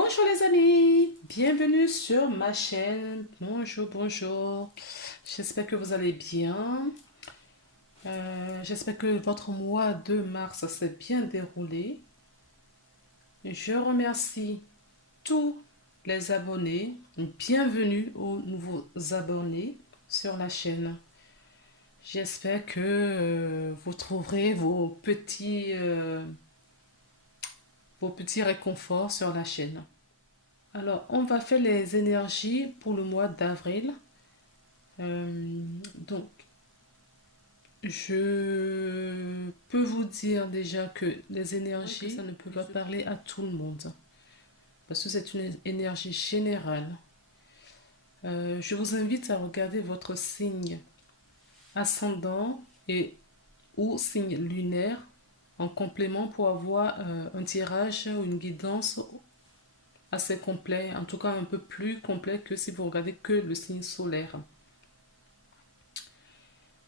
Bonjour les amis, bienvenue sur ma chaîne. Bonjour, bonjour. J'espère que vous allez bien. J'espère que votre mois de mars s'est bien déroulé. Je remercie tous les abonnés. Bienvenue aux nouveaux abonnés sur la chaîne. J'espère que vous trouverez vos petits réconforts sur la chaîne. Alors, on va faire les énergies pour le mois d'avril. Donc, je peux vous dire déjà que les énergies, ça ne peut pas parler à tout le monde. Parce que c'est une énergie générale. Je vous invite à regarder votre signe ascendant et ou signe lunaire en complément pour avoir un tirage ou une guidance assez complet, en tout cas un peu plus complet que si vous regardez que le signe solaire.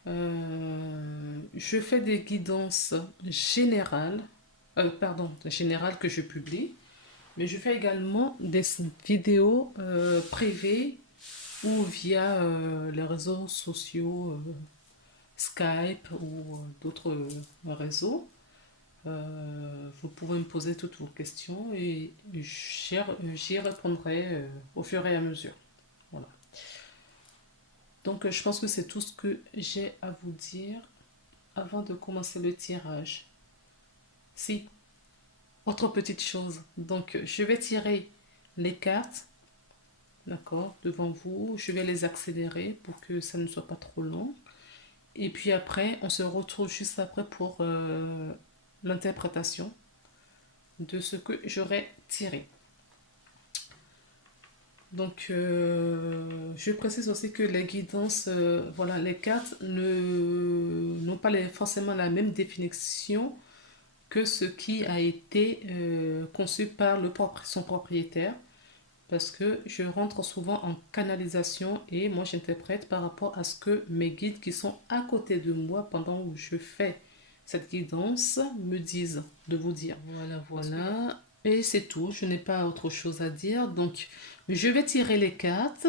Je fais des guidances générales que je publie, mais je fais également des vidéos privées ou via les réseaux sociaux, Skype ou d'autres réseaux. Vous pouvez me poser toutes vos questions et j'y répondrai au fur et à mesure. Voilà. Donc, je pense que c'est tout ce que j'ai à vous dire avant de commencer le tirage. Si, autre petite chose. Donc, je vais tirer les cartes, d'accord, devant vous. Je vais les accélérer pour que ça ne soit pas trop long. Et puis après, on se retrouve juste après pour l'interprétation de ce que j'aurai tiré. Donc, je précise aussi que les guidances, voilà, les cartes n'ont pas forcément la même définition que ce qui a été conçu par son propriétaire, parce que je rentre souvent en canalisation et moi j'interprète par rapport à ce que mes guides qui sont à côté de moi pendant que je fais cette guidance me disent de vous dire. Voilà, voilà. Et c'est tout, je n'ai pas autre chose à dire. Donc, je vais tirer les cartes,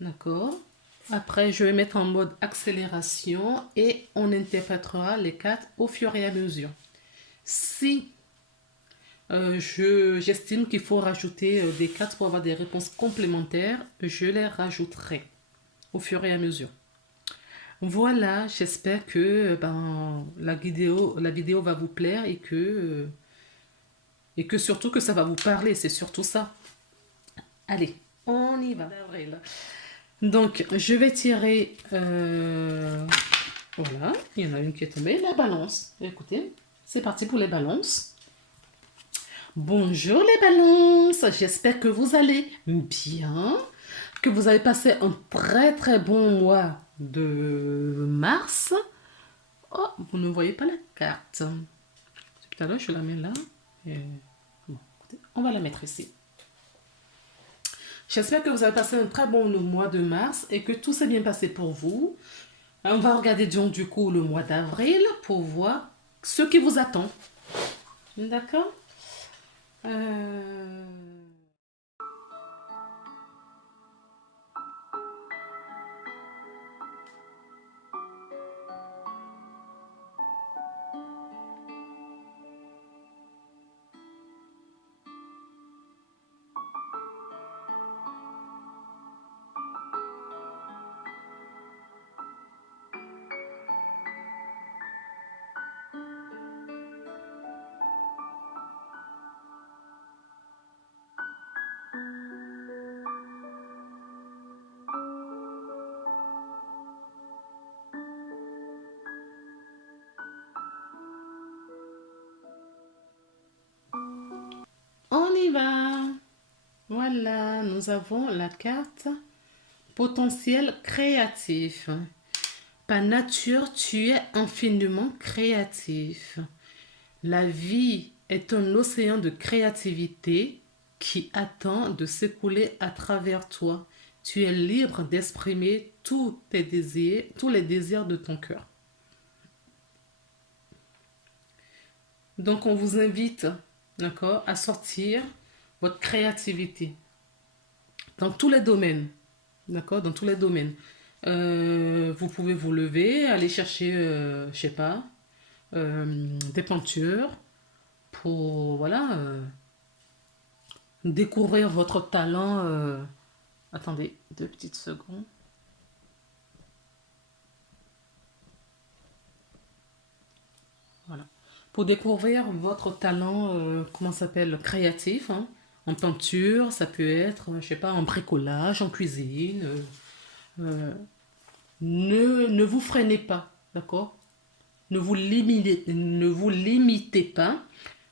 d'accord? Après, je vais mettre en mode accélération et on interprétera les cartes au fur et à mesure. Si j'estime qu'il faut rajouter des cartes pour avoir des réponses complémentaires, je les rajouterai au fur et à mesure. Voilà, j'espère que la vidéo va vous plaire et que surtout que ça va vous parler, c'est surtout ça. Allez, on y va. Donc, je vais tirer. Voilà, il y en a une qui est tombée. La balance. Écoutez, c'est parti pour les balances. Bonjour les balances, j'espère que vous allez bien, que vous avez passé un très très bon mois de mars. Oh, vous ne voyez pas la carte. Tout à l'heure, je la mets là. Et... Bon, écoutez, on va la mettre ici. J'espère que vous avez passé un très bon mois de mars et que tout s'est bien passé pour vous. On va regarder donc du coup le mois d'avril pour voir ce qui vous attend. D'accord? On y va. Voilà, nous avons la carte potentiel créatif. Par nature, tu es infiniment créatif. La vie est un océan de créativité qui attend de s'écouler à travers toi. Tu es libre d'exprimer tous tes désirs, tous les désirs de ton cœur. Donc, on vous invite, d'accord, à sortir votre créativité dans tous les domaines. D'accord? Dans tous les domaines. Vous pouvez vous lever, aller chercher, je sais pas, des peintures pour, voilà, découvrir votre talent. Attendez, 2 petites secondes. Voilà. Pour découvrir votre talent, comment ça s'appelle, créatif, hein, en peinture, ça peut être, je sais pas, en bricolage, en cuisine. Euh, ne vous freinez pas, d'accord? Ne vous limitez pas.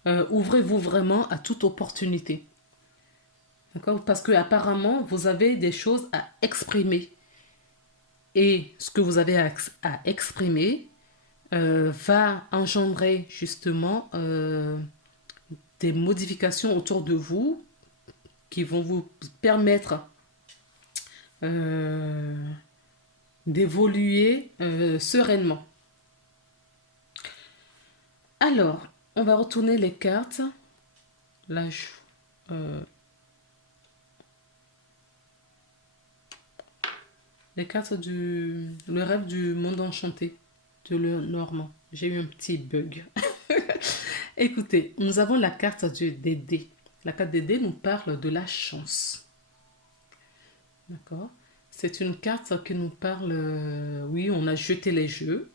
Ouvrez-vous vraiment à toute opportunité. D'accord? Parce que apparemment, vous avez des choses à exprimer. Et ce que vous avez à exprimer va engendrer justement des modifications autour de vous qui vont vous permettre euh, d'évoluer sereinement. Alors, on va retourner les cartes. Là, euh, les cartes du le rêve du monde enchanté de Normand. J'ai eu un petit bug. Écoutez, nous avons la carte des dés. La carte des dés nous parle de la chance. D'accord? C'est une carte qui nous parle, oui, on a jeté les jeux.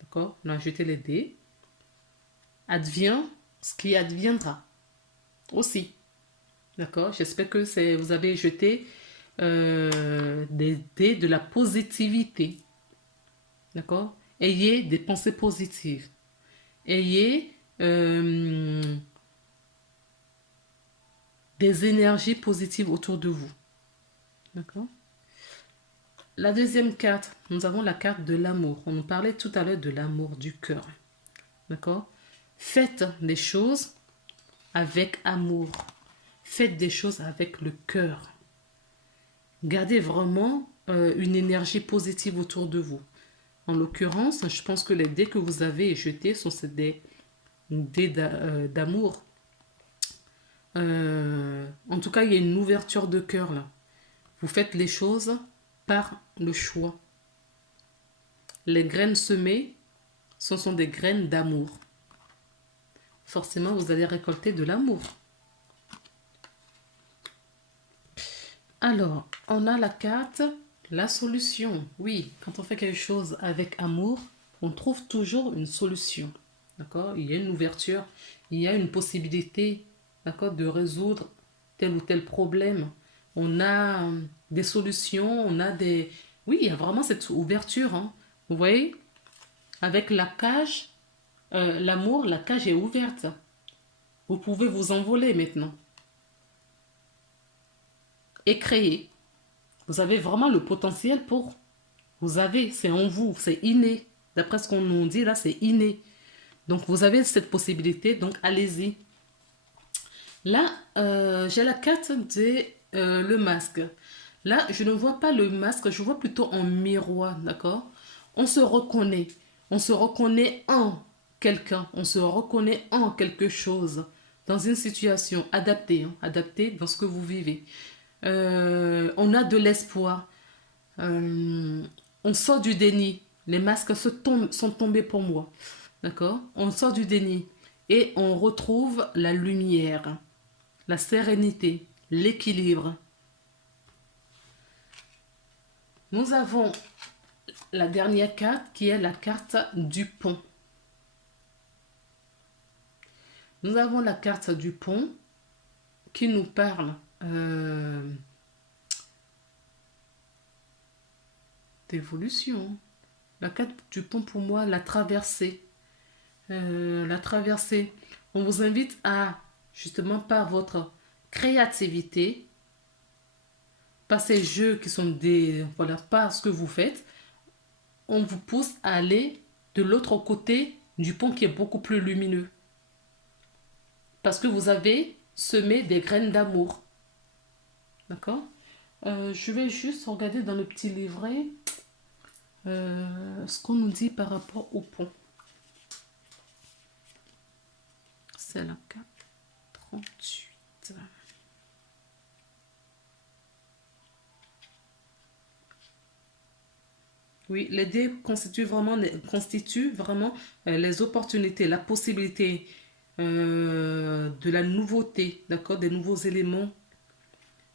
D'accord? On a jeté les dés. Advient ce qui adviendra. Aussi. D'accord? J'espère que vous avez jeté des dés de la positivité. D'accord? Ayez des pensées positives. Ayez des énergies positives autour de vous. D'accord? La deuxième carte, nous avons la carte de l'amour. On nous parlait tout à l'heure de l'amour, du cœur. D'accord? Faites les choses avec amour. Faites des choses avec le cœur. Gardez vraiment une énergie positive autour de vous. En l'occurrence, je pense que les dés que vous avez jetés sont des dés d'amour. En tout cas, il y a une ouverture de cœur là. Vous faites les choses par le choix. Les graines semées, ce sont des graines d'amour. Forcément, vous allez récolter de l'amour. Alors, on a la carte, la solution. Oui, quand on fait quelque chose avec amour, on trouve toujours une solution. D'accord? Il y a une ouverture, il y a une possibilité, d'accord, de résoudre tel ou tel problème. On a des solutions, on a des... Oui, il y a vraiment cette ouverture, hein. Vous voyez? Avec la cage, l'amour, la cage est ouverte. Vous pouvez vous envoler maintenant et créer. Vous avez vraiment le potentiel pour... Vous avez, c'est en vous, c'est inné. D'après ce qu'on nous dit là, c'est inné. Donc vous avez cette possibilité, donc allez-y. Là, j'ai la carte de le masque. Là, je ne vois pas le masque, je vois plutôt un miroir, d'accord? On se reconnaît. On se reconnaît en quelqu'un. On se reconnaît en quelque chose. Dans une situation adaptée, hein, adaptée dans ce que vous vivez. On a de l'espoir. Euh, on sort du déni. Les masques sont tombés pour moi. D'accord? On sort du déni. Et on retrouve la lumière, la sérénité, l'équilibre. Nous avons la dernière carte qui est la carte du pont. Nous avons la carte du pont qui nous parle d'évolution. La carte du pont pour moi, la traversée. La traversée. On vous invite à, justement, par votre créativité, par ces jeux qui sont des... Voilà, par ce que vous faites, on vous pousse à aller de l'autre côté du pont qui est beaucoup plus lumineux. Parce que vous avez semé des graines d'amour. D'accord? Je vais juste regarder dans le petit livret ce qu'on nous dit par rapport au pont. C'est la carte 38. Oui, les dés constituent vraiment les opportunités, la possibilité de la nouveauté, d'accord, des nouveaux éléments.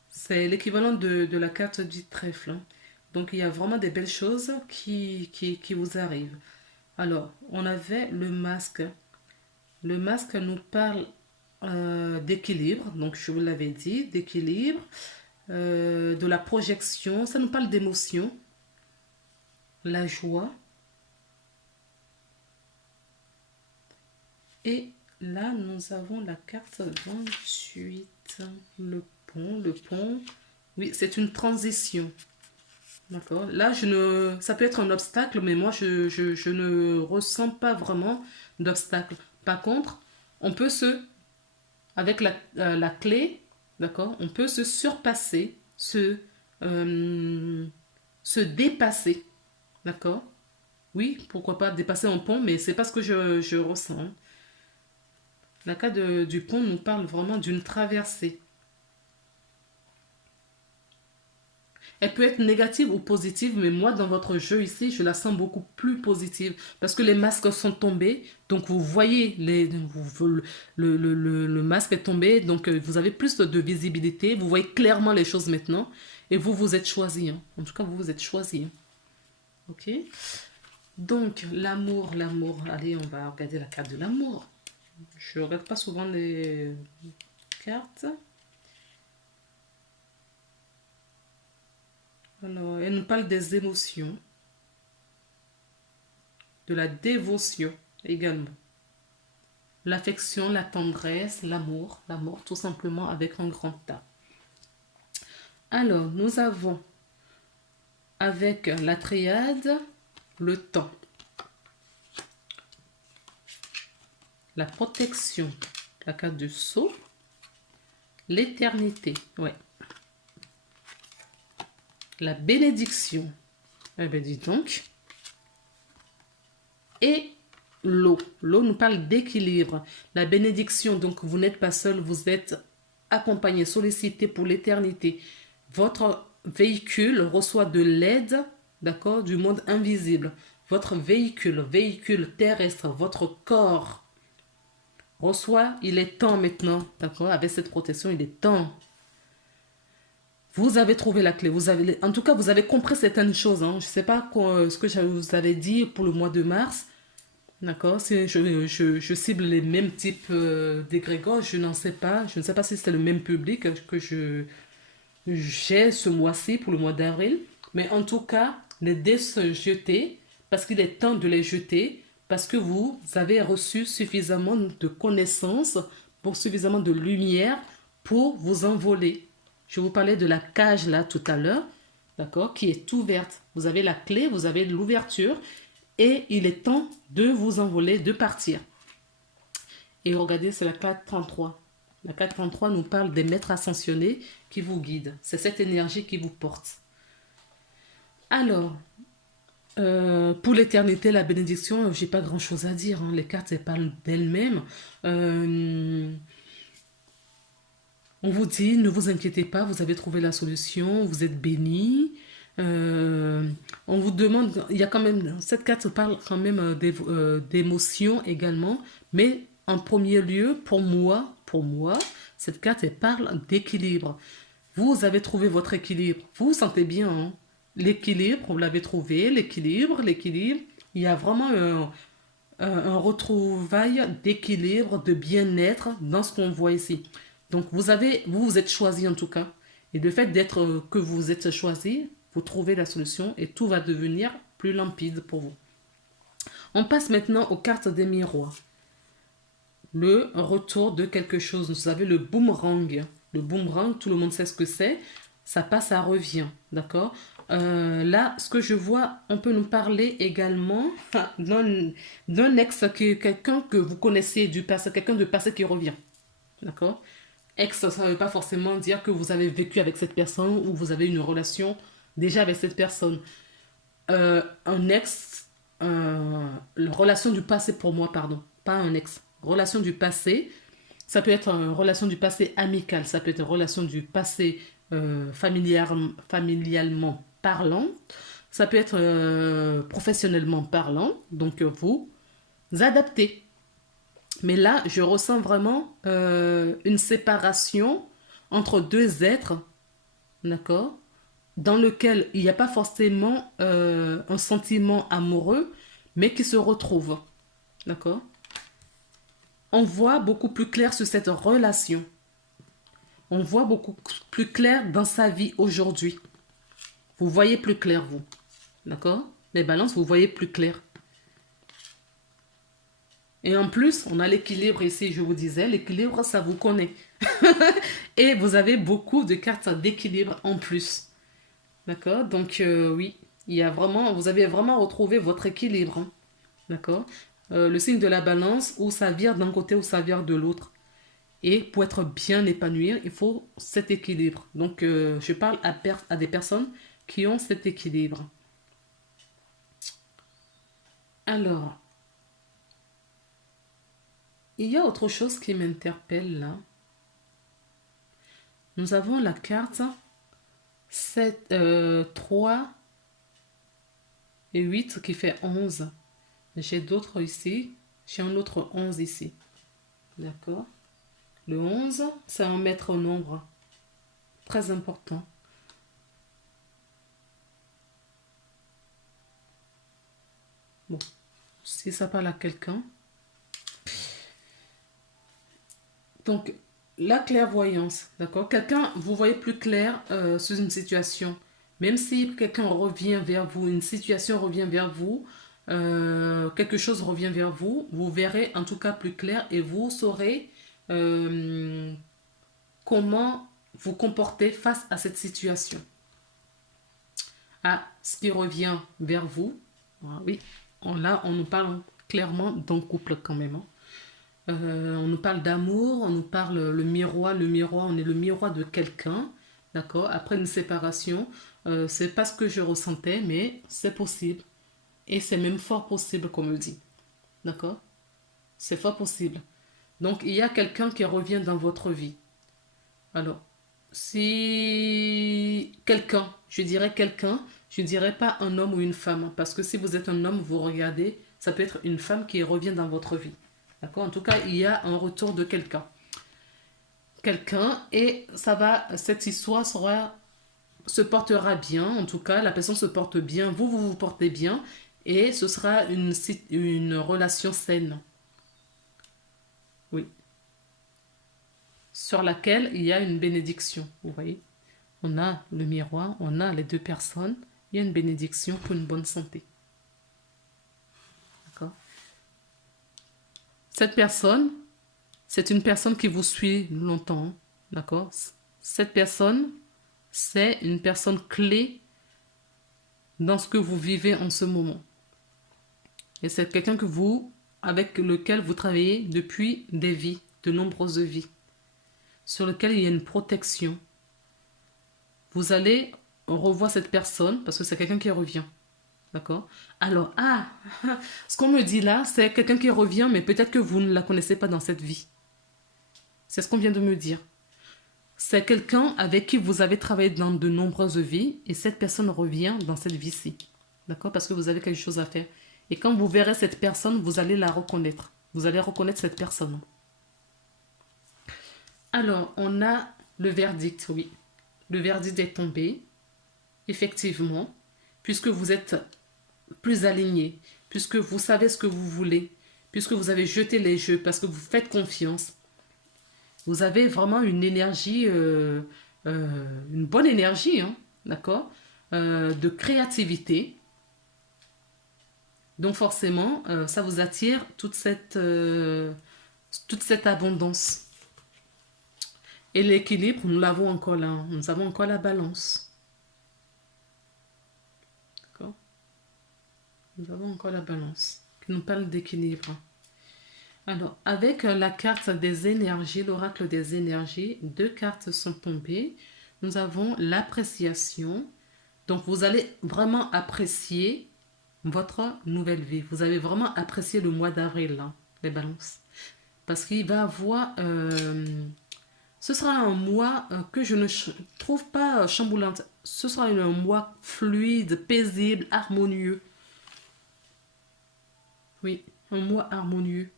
C'est l'équivalent de la carte du trèfle, hein. Donc, il y a vraiment des belles choses qui vous arrivent. Alors, on avait le masque. Le masque nous parle d'équilibre, donc je vous l'avais dit, d'équilibre, de la projection, ça nous parle d'émotion, la joie. Et là, nous avons la carte 28, le pont, oui, c'est une transition. D'accord. Là, ça peut être un obstacle, mais moi, je ne ressens pas vraiment d'obstacle. Par contre, on peut avec la clé, d'accord, on peut se surpasser, euh, se dépasser, d'accord. Oui, pourquoi pas dépasser un pont, mais c'est pas ce que je ressens, hein. La carte du pont nous parle vraiment d'une traversée. Elle peut être négative ou positive, mais moi, dans votre jeu ici, je la sens beaucoup plus positive. Parce que les masques sont tombés, donc vous voyez, le masque est tombé, donc vous avez plus de visibilité, vous voyez clairement les choses maintenant, et vous vous êtes choisi, hein. En tout cas, vous vous êtes choisi, hein. Ok. Donc, l'amour. Allez, on va regarder la carte de l'amour. Je regarde pas souvent les cartes. Alors, elle nous parle des émotions, de la dévotion également. L'affection, la tendresse, l'amour tout simplement avec un grand A. Alors, nous avons avec la triade le temps, la protection, la carte du sceau, l'éternité, ouais. La bénédiction, eh bien dis donc, et l'eau. L'eau nous parle d'équilibre. La bénédiction, donc vous n'êtes pas seul, vous êtes accompagné, sollicité pour l'éternité. Votre véhicule reçoit de l'aide, d'accord, du monde invisible. Votre véhicule terrestre, votre corps reçoit, il est temps maintenant, d'accord, avec cette protection, il est temps. Vous avez trouvé la clé. En tout cas, vous avez compris certaines choses, hein. Je ne sais pas ce que je vous avais dit pour le mois de mars. D'accord, si je cible les mêmes types d'égrégores, je n'en sais pas. Je ne sais pas si c'est le même public que j'ai ce mois-ci pour le mois d'avril. Mais en tout cas, les dés sont jetés parce qu'il est temps de les jeter, parce que vous avez reçu suffisamment de connaissances, pour suffisamment de lumière pour vous envoler. Je vous parlais de la cage là tout à l'heure, d'accord, qui est ouverte. Vous avez la clé, vous avez l'ouverture et il est temps de vous envoler, de partir. Et regardez, c'est la carte 33. La carte 33 nous parle des maîtres ascensionnés qui vous guident. C'est cette énergie qui vous porte. Alors, pour l'éternité, la bénédiction, j'ai pas grand chose à dire, hein. Les cartes, elles parlent d'elles-mêmes. On vous dit, ne vous inquiétez pas, vous avez trouvé la solution, vous êtes bénis. On vous demande, il y a quand même, cette carte parle quand même d'émotions également, mais en premier lieu, pour moi, cette carte, elle parle d'équilibre. Vous avez trouvé votre équilibre, vous vous sentez bien, hein. L'équilibre, vous l'avez trouvé, l'équilibre. Il y a vraiment un retrouvaille d'équilibre, de bien-être dans ce qu'on voit ici. Donc vous êtes choisi en tout cas. Et le fait d'être que vous êtes choisi, vous trouvez la solution et tout va devenir plus limpide pour vous. On passe maintenant aux cartes des miroirs. Le retour de quelque chose. Vous avez le boomerang. Le boomerang, tout le monde sait ce que c'est. Ça passe, ça revient. D'accord. Là, ce que je vois, on peut nous parler également d'un ex, quelqu'un que vous connaissez du passé, quelqu'un de passé qui revient. D'accord. Ex, ça ne veut pas forcément dire que vous avez vécu avec cette personne ou vous avez une relation déjà avec cette personne. Un ex, relation du passé pour moi, pardon, pas un ex. Relation du passé, ça peut être une relation du passé amicale, ça peut être une relation du passé familialement parlant, Ça peut être professionnellement parlant, donc vous adaptez. Mais là, je ressens vraiment une séparation entre deux êtres, d'accord, dans lequel il n'y a pas forcément un sentiment amoureux, mais qui se retrouvent, d'accord. On voit beaucoup plus clair sur cette relation. On voit beaucoup plus clair dans sa vie aujourd'hui. Vous voyez plus clair, vous. D'accord? Les balances, vous voyez plus clair. Et en plus, on a l'équilibre ici, je vous disais. L'équilibre, ça vous connaît. Et vous avez beaucoup de cartes d'équilibre en plus. D'accord? Donc, oui, il y a vraiment, vous avez vraiment retrouvé votre équilibre. Hein. D'accord? Le signe de la balance, où ça vire d'un côté ou ça vire de l'autre. Et pour être bien épanoui, il faut cet équilibre. Donc, je parle à des personnes qui ont cet équilibre. Alors, il y a autre chose qui m'interpelle là. Nous avons la carte 7, 3 et 8 qui fait 11. J'ai d'autres ici. J'ai un autre 11 ici. D'accord? Le 11, c'est un maître nombre. Très important. Bon, si ça parle à quelqu'un. Donc, la clairvoyance, d'accord? Quelqu'un, vous voyez plus clair sur une situation. Même si quelqu'un revient vers vous, une situation revient vers vous, quelque chose revient vers vous, vous verrez en tout cas plus clair et vous saurez comment vous comporter face à cette situation. Ah, ce qui revient vers vous, ah oui, là on nous parle clairement d'un couple quand même. Hein. On nous parle d'amour, on nous parle le miroir, on est le miroir de quelqu'un, d'accord? Après une séparation, c'est pas ce que je ressentais, mais c'est possible. Et c'est même fort possible, comme on me dit, d'accord? C'est fort possible. Donc, il y a quelqu'un qui revient dans votre vie. Alors, si quelqu'un, je dirais pas un homme ou une femme, parce que si vous êtes un homme, vous regardez, ça peut être une femme qui revient dans votre vie. D'accord? En tout cas, il y a un retour de quelqu'un. Quelqu'un, et cette histoire se portera bien. En tout cas, la personne se porte bien, vous vous portez bien, et ce sera une relation saine. Oui. Sur laquelle il y a une bénédiction. Vous voyez? On a le miroir, on a les deux personnes, il y a une bénédiction pour une bonne santé. D'accord? Cette personne, c'est une personne qui vous suit longtemps. D'accord? Cette personne, c'est une personne clé dans ce que vous vivez en ce moment. Et c'est quelqu'un avec lequel vous travaillez depuis des vies, de nombreuses vies, sur lequel il y a une protection. Vous allez revoir cette personne parce que c'est quelqu'un qui revient. D'accord? Alors, ce qu'on me dit là, c'est quelqu'un qui revient, mais peut-être que vous ne la connaissez pas dans cette vie. C'est ce qu'on vient de me dire. C'est quelqu'un avec qui vous avez travaillé dans de nombreuses vies et cette personne revient dans cette vie-ci. D'accord? Parce que vous avez quelque chose à faire. Et quand vous verrez cette personne, vous allez la reconnaître. Vous allez reconnaître cette personne. Alors, on a le verdict, oui. Le verdict est tombé, effectivement, puisque vous êtes plus aligné, puisque vous savez ce que vous voulez, puisque vous avez jeté les jeux, parce que vous faites confiance. Vous avez vraiment une énergie, une bonne énergie, hein, d'accord, de créativité. Donc forcément, ça vous attire toute cette abondance. Et l'équilibre, nous l'avons encore là. Nous avons encore la balance. D'accord? Nous avons encore la balance qui nous parle d'équilibre. Alors, avec la carte des énergies, l'oracle des énergies, 2 cartes sont tombées. Nous avons l'appréciation. Donc, vous allez vraiment apprécier votre nouvelle vie. Vous allez vraiment apprécier le mois d'avril, là, les balances. Parce qu'il va avoir Ce sera un mois que je ne trouve pas chamboulant. Ce sera un mois fluide, paisible, harmonieux. Oui, un mois harmonieux.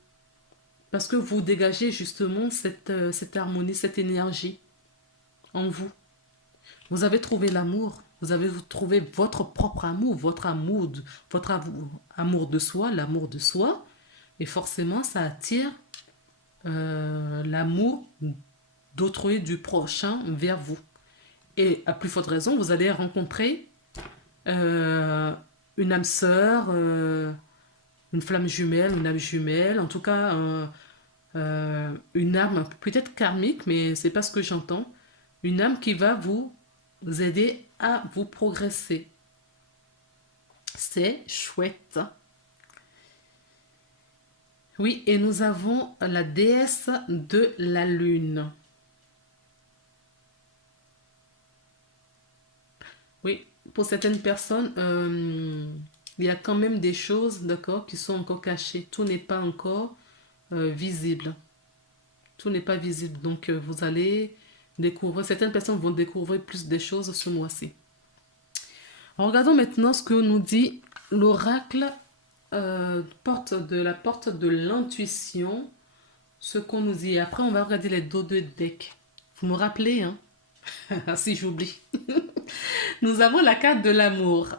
Parce que vous dégagez justement cette harmonie, cette énergie en vous. Vous avez trouvé l'amour. Vous avez trouvé votre propre amour, votre amour de soi, l'amour de soi. Et forcément, ça attire l'amour d'autrui, du prochain vers vous. Et à plus forte raison, vous allez rencontrer euh, une âme sœur, une flamme jumelle, une âme jumelle, en tout cas une âme peut-être karmique, mais c'est pas ce que j'entends. Une âme qui va vous aider à vous progresser. C'est chouette. Oui, et nous avons la déesse de la lune. Oui, pour certaines personnes, il y a quand même des choses, d'accord, qui sont encore cachées. Tout n'est pas encore visible. Tout n'est pas visible. Donc, vous allez découvrir, certaines personnes vont découvrir plus des choses ce mois-ci. Regardons maintenant ce que nous dit l'oracle porte de l'intuition, ce qu'on nous dit. Après, on va regarder les dos de deck. Vous me rappelez, hein? Si j'oublie. Nous avons la carte de l'amour.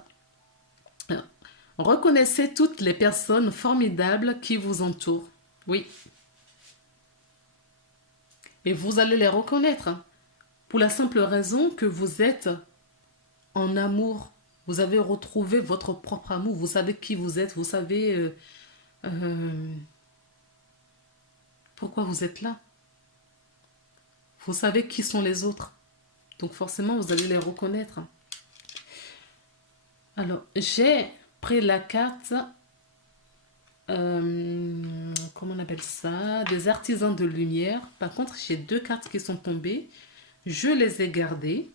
Reconnaissez toutes les personnes formidables qui vous entourent. Oui. Et vous allez les reconnaître. Pour la simple raison que vous êtes en amour. Vous avez retrouvé votre propre amour. Vous savez qui vous êtes. Vous savez pourquoi vous êtes là. Vous savez qui sont les autres. Donc forcément, vous allez les reconnaître. Alors, j'ai pris la carte, comment on appelle ça, des artisans de lumière. Par contre, j'ai deux cartes qui sont tombées. Je les ai gardées.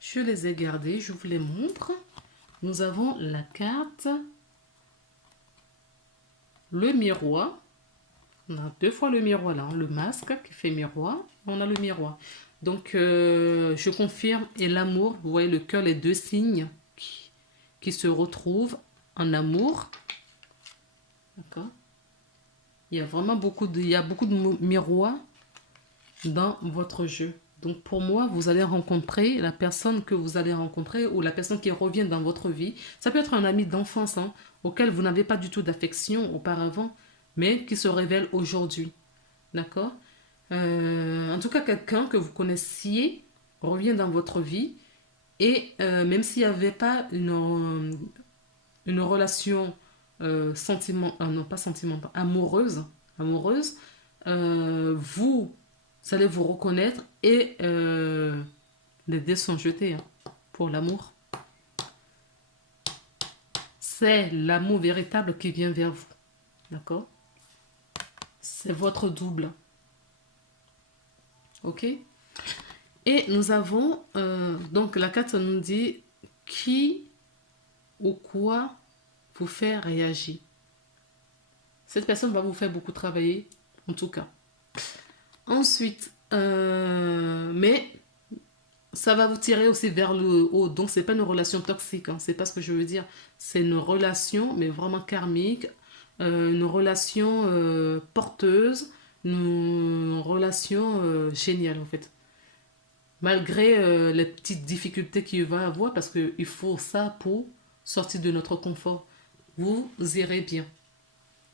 Je vous les montre. Nous avons la carte, le miroir. On a deux fois le miroir là, le masque qui fait miroir. On a le miroir. Donc, je confirme. Et l'amour, vous voyez le cœur, les deux signes qui se retrouvent en amour. D'accord? Il y a vraiment beaucoup de miroirs dans votre jeu. Donc, pour moi, vous allez rencontrer la personne que vous allez rencontrer ou la personne qui revient dans votre vie. Ça peut être un ami d'enfance auquel vous n'avez pas du tout d'affection auparavant, mais qui se révèle aujourd'hui. D'accord? En tout cas, quelqu'un que vous connaissiez revient dans votre vie et même s'il n'y avait pas une relation non pas sentimentale, amoureuse, vous allez vous reconnaître et les dés sont jetés pour l'amour. C'est l'amour véritable qui vient vers vous. D'accord? C'est votre double. Ok? Et nous avons, donc la carte nous dit qui ou quoi vous fait réagir. Cette personne va vous faire beaucoup travailler, en tout cas. Ensuite, mais ça va vous tirer aussi vers le haut. Donc, c'est pas une relation toxique, c'est pas ce que je veux dire. C'est une relation, mais vraiment karmique, une relation porteuse, une relation géniale, en fait. Malgré les petites difficultés qu'il va avoir, parce qu'il faut ça pour sortir de notre confort. Vous irez bien.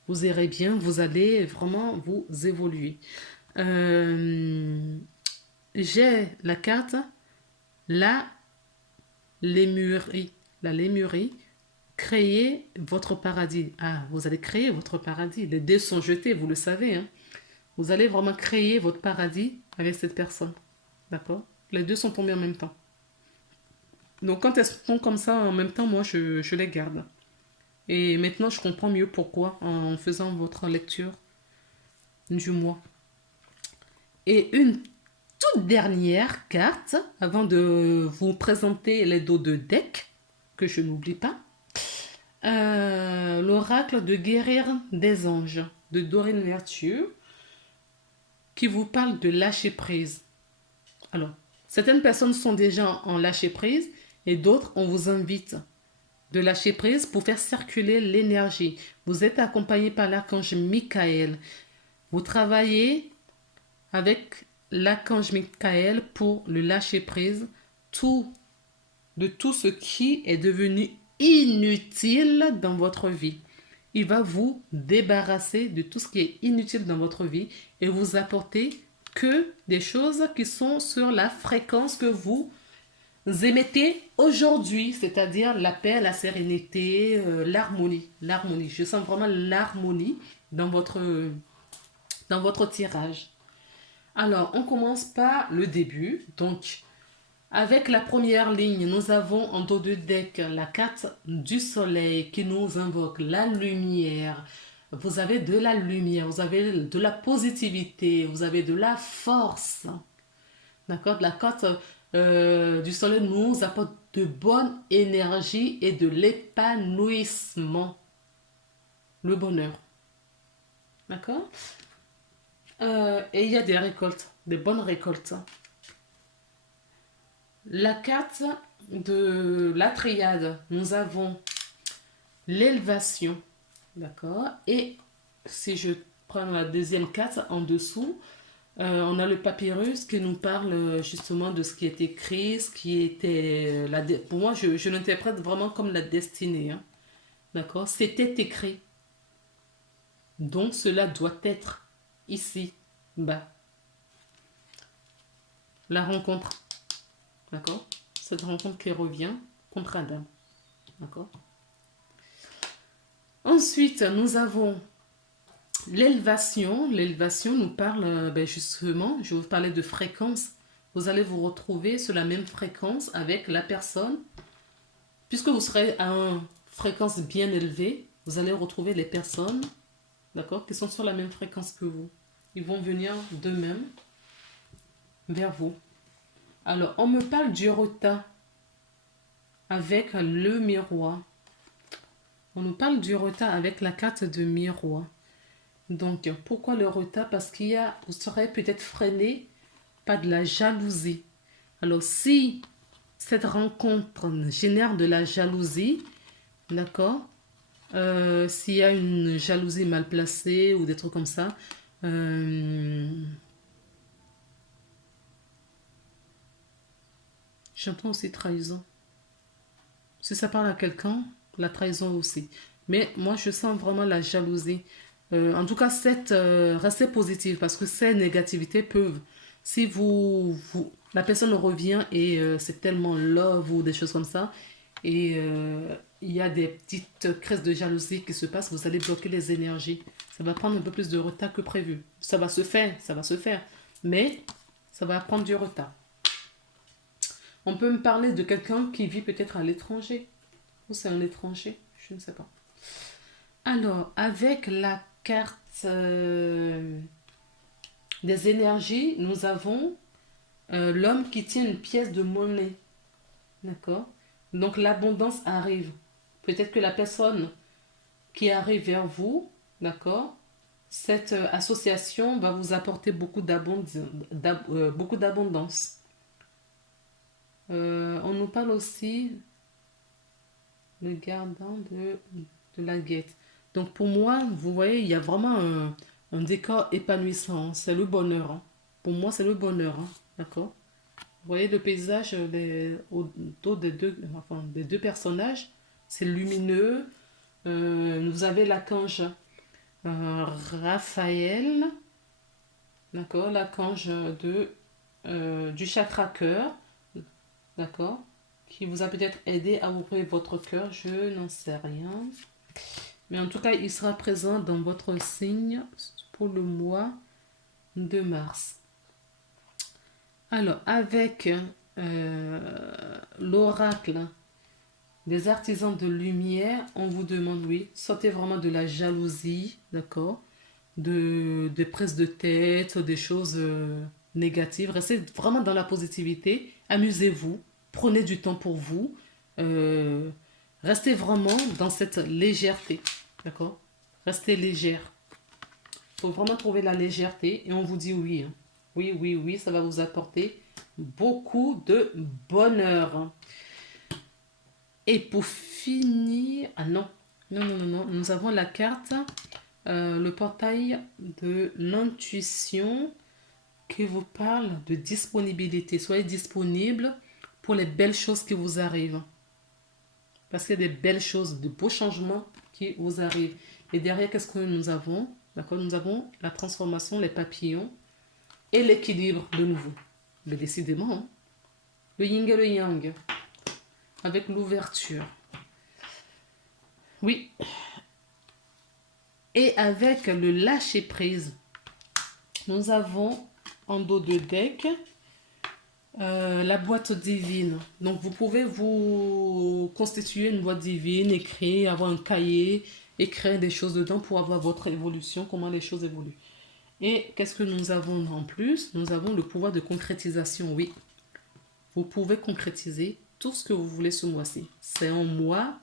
Vous irez bien, vous allez vraiment vous évoluer. J'ai la carte, la lémurie. La lémurie, créez votre paradis. Ah, vous allez créer votre paradis. Les dés sont jetés, vous le savez. Vous allez vraiment créer votre paradis avec cette personne. D'accord? Les deux sont tombés en même temps. Donc quand elles sont comme ça en même temps, moi je les garde. Et maintenant je comprends mieux pourquoi en faisant votre lecture du mois. Et une toute dernière carte, avant de vous présenter les dos de deck, que je n'oublie pas. L'oracle de guérir des anges, de Dorine Virtue, qui vous parle de lâcher prise. Alors, certaines personnes sont déjà en lâcher prise et d'autres, on vous invite de lâcher prise pour faire circuler l'énergie. Vous êtes accompagné par l'archange Michael. Vous travaillez avec l'archange Michael pour le lâcher prise de tout ce qui est devenu inutile dans votre vie. Il va vous débarrasser de tout ce qui est inutile dans votre vie et vous apporter que des choses qui sont sur la fréquence que vous émettez aujourd'hui, c'est-à-dire la paix, la sérénité, l'harmonie. L'harmonie. Je sens vraiment l'harmonie dans votre tirage. Alors, on commence par le début. Donc, avec la première ligne, nous avons en dos de deck la carte du soleil qui nous invoque la lumière. Vous avez de la lumière, vous avez de la positivité, vous avez de la force. D'accord? La carte du soleil nous apporte de bonne énergie et de l'épanouissement. Le bonheur. D'accord? Et il y a des récoltes, des bonnes récoltes. La carte de la triade, nous avons l'élévation, d'accord? Et si je prends la deuxième carte en dessous, on a le papyrus qui nous parle justement de ce qui est écrit, ce qui était... pour moi, je l'interprète vraiment comme la destinée, hein, d'accord? C'était écrit. Donc, cela doit être ici, bas. La rencontre. D'accord? Cette rencontre qui revient contre Adam. D'accord? Ensuite, nous avons l'élévation. L'élévation nous parle, justement, je vais vous parler de fréquence. Vous allez vous retrouver sur la même fréquence avec la personne. Puisque vous serez à une fréquence bien élevée, vous allez retrouver les personnes, d'accord, qui sont sur la même fréquence que vous. Ils vont venir d'eux-mêmes vers vous. Alors, on me parle du retard avec le miroir. On nous parle du retard avec la carte de miroir. Donc, pourquoi le retard? Parce vous serez peut-être freiné par de la jalousie. Alors, si cette rencontre génère de la jalousie, d'accord, s'il y a une jalousie mal placée ou des trucs comme ça, j'entends aussi trahison. Si ça parle à quelqu'un, la trahison aussi. Mais moi, je sens vraiment la jalousie. En tout cas, restez positive parce que ces négativités peuvent, si la personne revient et c'est tellement love ou des choses comme ça, et il y a des petites crises de jalousie qui se passent, vous allez bloquer les énergies. Ça va prendre un peu plus de retard que prévu. Ça va se faire, mais ça va prendre du retard. On peut me parler de quelqu'un qui vit peut-être à l'étranger. Ou c'est un étranger, je ne sais pas. Alors, avec la carte des énergies, nous avons l'homme qui tient une pièce de monnaie. D'accord? Donc, l'abondance arrive. Peut-être que la personne qui arrive vers vous, d'accord, cette association va vous apporter beaucoup d'abondance. On nous parle aussi le gardant de la guette. Donc pour moi, vous voyez, il y a vraiment un décor épanouissant. C'est le bonheur. Hein. Pour moi, c'est le bonheur. Hein. D'accord? Vous voyez le paysage autour des deux personnages. C'est lumineux. Vous avez l'archange Raphaël. D'accord? L'archange du chakra cœur. D'accord? Qui vous a peut-être aidé à ouvrir votre cœur, je n'en sais rien. Mais en tout cas, il sera présent dans votre signe pour le mois de mars. Alors, avec l'oracle des artisans de lumière, on vous demande, oui, sortez vraiment de la jalousie, d'accord? Des prises de tête, des choses négatives. Restez vraiment dans la positivité. Amusez-vous. Prenez du temps pour vous. Restez vraiment dans cette légèreté. D'accord? Restez légère. Il faut vraiment trouver la légèreté et on vous dit oui. Hein. Oui, oui, oui, ça va vous apporter beaucoup de bonheur. Et pour finir, ah non, non, non, non, non, nous avons la carte, le portail de l'intuition qui vous parle de disponibilité. Soyez disponible pour les belles choses qui vous arrivent. Parce qu'il y a des belles choses, de beaux changements qui vous arrivent. Et derrière, qu'est-ce que nous avons? D'accord, nous avons la transformation, les papillons et l'équilibre de nouveau. Mais décidément, hein, le yin et le yang, avec l'ouverture. Oui. Et avec le lâcher-prise, nous avons en dos de deck la boîte divine. Donc, vous pouvez vous constituer une boîte divine, écrire, avoir un cahier, écrire des choses dedans pour avoir votre évolution, comment les choses évoluent. Et qu'est-ce que nous avons en plus? Nous avons le pouvoir de concrétisation, oui. Vous pouvez concrétiser tout ce que vous voulez ce mois-ci. C'est un mois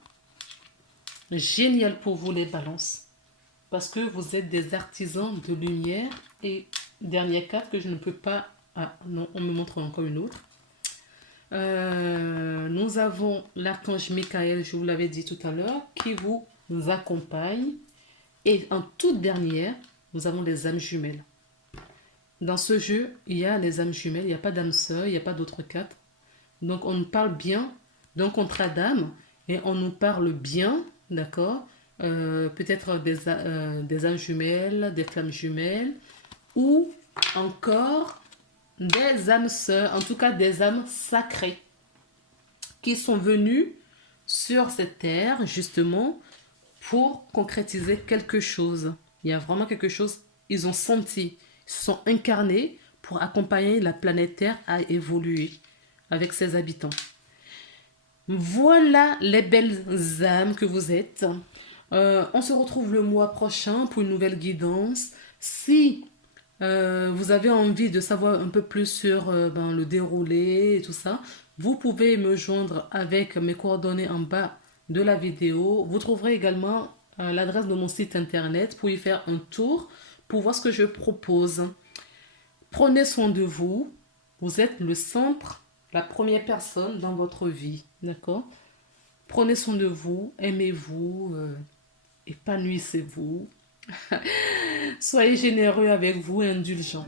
génial pour vous les balances. Parce que vous êtes des artisans de lumière. Et dernière carte que je ne peux pas... Ah non, on me montre encore une autre. Nous avons l'archange Michael, je vous l'avais dit tout à l'heure, qui vous accompagne. Et en toute dernière, nous avons les âmes jumelles. Dans ce jeu, il y a les âmes jumelles, il n'y a pas d'âme sœur, il n'y a pas d'autres cartes. Donc on nous parle bien d'un contrat d'âme et on nous parle bien, d'accord, peut-être des âmes jumelles, des flammes jumelles ou encore des âmes sœurs, en tout cas des âmes sacrées qui sont venues sur cette terre justement pour concrétiser quelque chose. Il y a vraiment quelque chose, ils ont senti, ils se sont incarnés pour accompagner la planète Terre à évoluer avec ses habitants. Voilà les belles âmes que vous êtes. On se retrouve le mois prochain pour une nouvelle guidance. Si vous avez envie de savoir un peu plus sur le déroulé et tout ça, vous pouvez me joindre avec mes coordonnées en bas de la vidéo. Vous trouverez également l'adresse de mon site internet pour y faire un tour, pour voir ce que je propose. Prenez soin de vous. Vous êtes le centre, la première personne dans votre vie. D'accord? Prenez soin de vous, aimez-vous, épanouissez-vous. Soyez généreux avec vous et indulgents.